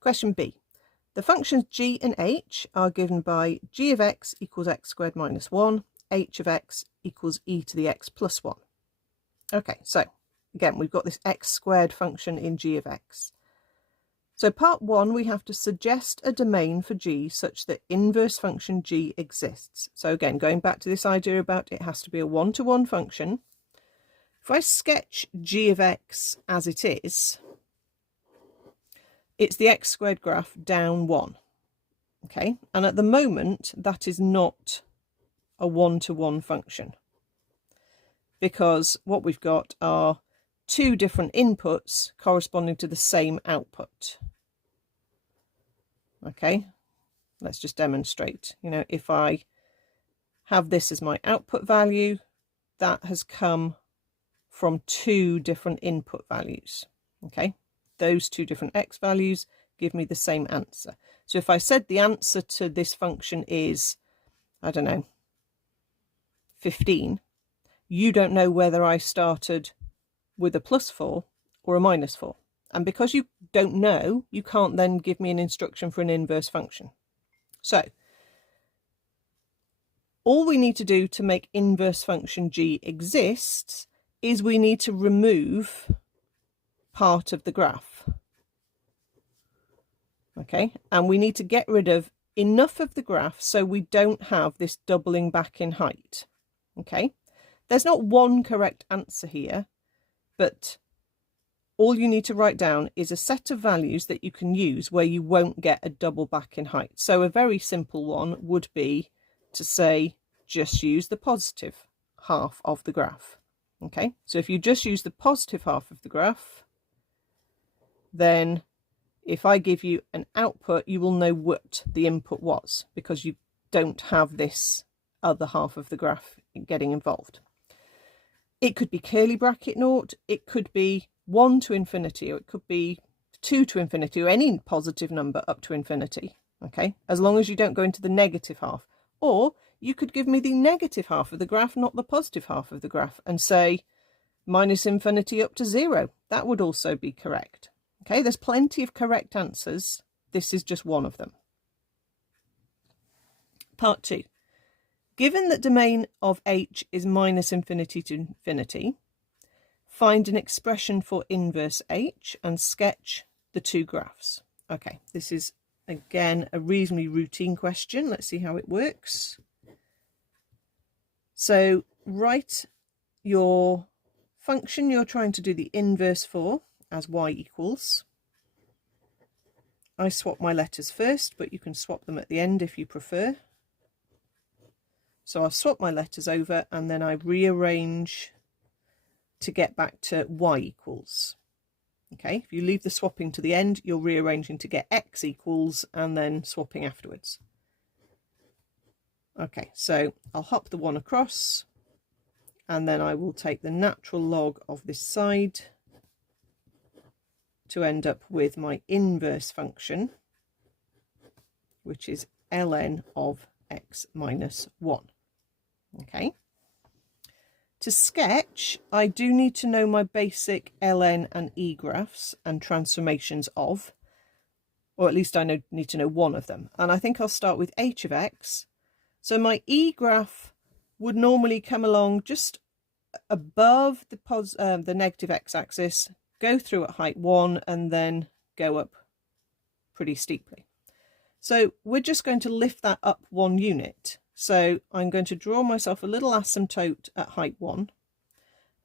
Question B. The functions g and h are given by g of x equals x squared minus 1, h of x equals e to the x plus 1. Okay, so again, we've got this x squared function in g of x. So part 1, we have to suggest a domain for g such that inverse function g exists. So again, going back to this idea about it has to be a one-to-one function. If I sketch g of x as it is, it's the x squared graph down 1. Okay, and at the moment, that is not a one-to-one function, because what we've got are two different inputs corresponding to the same output. Okay, let's just demonstrate. If I have this as my output value, that has come from two different input values. Okay, those two different x values give me the same answer. So if I said the answer to this function is, I don't know, 15, you don't know whether I started with a +4 or a -4. And because you don't know, you can't then give me an instruction for an inverse function. So all we need to do to make inverse function g exist is we need to remove part of the graph. Okay, and we need to get rid of enough of the graph so we don't have this doubling back in height. Okay, there's not one correct answer here, but all you need to write down is a set of values that you can use where you won't get a double back in height. So a very simple one would be to say, just use the positive half of the graph. Okay, so if you just use the positive half of the graph, then if I give you an output, you will know what the input was, because you don't have this other half of the graph getting involved. It could be curly bracket naught, it could be 1 to infinity, or it could be 2 to infinity, or any positive number up to infinity. Okay, as long as you don't go into the negative half. Or you could give me the negative half of the graph, not the positive half of the graph, and say -infinity up to 0. That would also be correct. Okay, there's plenty of correct answers. This is just one of them. Part 2. Given that domain of h is -infinity to infinity, find an expression for inverse h and sketch the two graphs. Okay, this is again a reasonably routine question. Let's see how it works. So write your function you're trying to do the inverse for as y equals. I swap my letters first, but you can swap them at the end if you prefer. So I'll swap my letters over and then I rearrange to get back to y equals. Okay, if you leave the swapping to the end, you're rearranging to get x equals and then swapping afterwards. Okay, so I'll hop the 1 across and then I will take the natural log of this side to end up with my inverse function, which is ln of x minus 1. Okay. To sketch, I do need to know my basic ln and e graphs and transformations of, or at least I need to know one of them. And I think I'll start with h of x. So my e graph would normally come along just above the negative x-axis, go through at height 1 and then go up pretty steeply. So we're just going to lift that up 1 unit. So I'm going to draw myself a little asymptote at height 1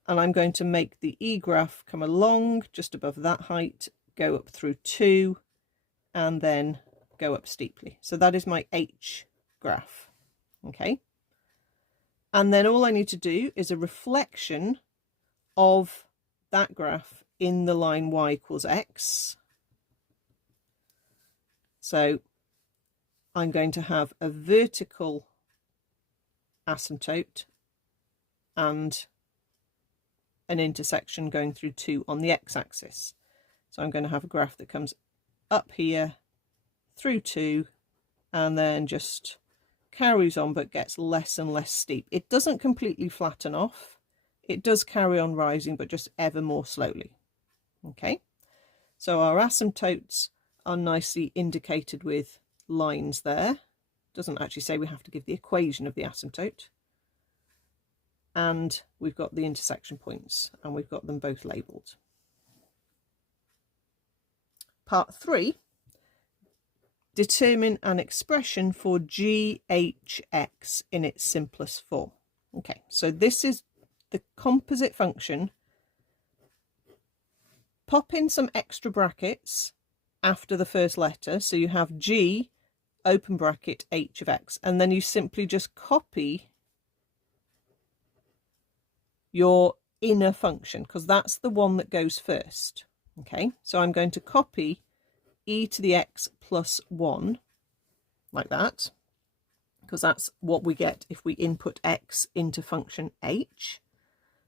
and I'm going to make the e graph come along just above that height, go up through 2 and then go up steeply. So that is my h graph. Okay, and then all I need to do is a reflection of that graph in the line y equals x. So I'm going to have a vertical asymptote and an intersection going through 2 on the x-axis. So I'm going to have a graph that comes up here through 2 and then just carries on but gets less and less steep. It doesn't completely flatten off. It does carry on rising, but just ever more slowly. Okay, so our asymptotes are nicely indicated with lines there. Doesn't actually say we have to give the equation of the asymptote. And we've got the intersection points, and we've got them both labelled. Part 3, determine an expression for GHX in its simplest form. Okay, so this is the composite function. Pop in some extra brackets after the first letter, so you have G open bracket h of x, and then you simply just copy your inner function, because that's the one that goes first. Okay, so I'm going to copy e to the x plus 1 like that, because that's what we get if we input x into function h.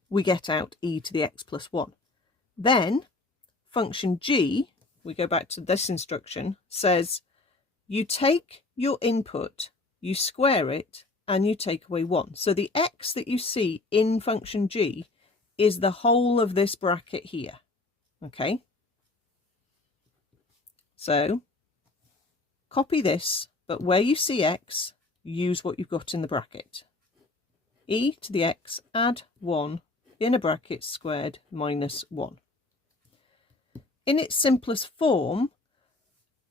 We get out e to the x plus 1. Then function g, we go back to this instruction, says you take your input, you square it, and you take away 1. So the x that you see in function g is the whole of this bracket here. Okay, so copy this, but where you see x, use what you've got in the bracket. E to the x, add 1, inner bracket squared minus 1. In its simplest form,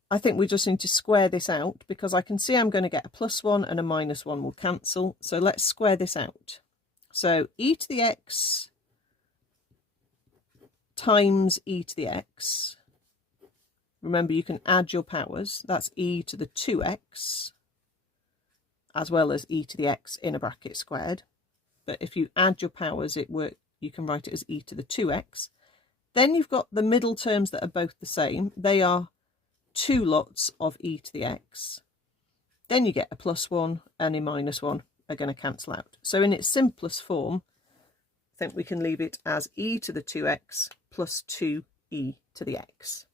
I think we just need to square this out, because I can see I'm going to get a plus 1 and a minus 1 will cancel. So let's square this out. So e to the x times e to the x. Remember, you can add your powers. That's e to the 2x as well as e to the x inner bracket squared. But if you add your powers, you can write it as e to the 2x. Then you've got the middle terms that are both the same. They are 2 lots of e to the x. Then you get a plus 1 and a minus 1 are going to cancel out. So in its simplest form, I think we can leave it as e to the 2x plus 2e to the x.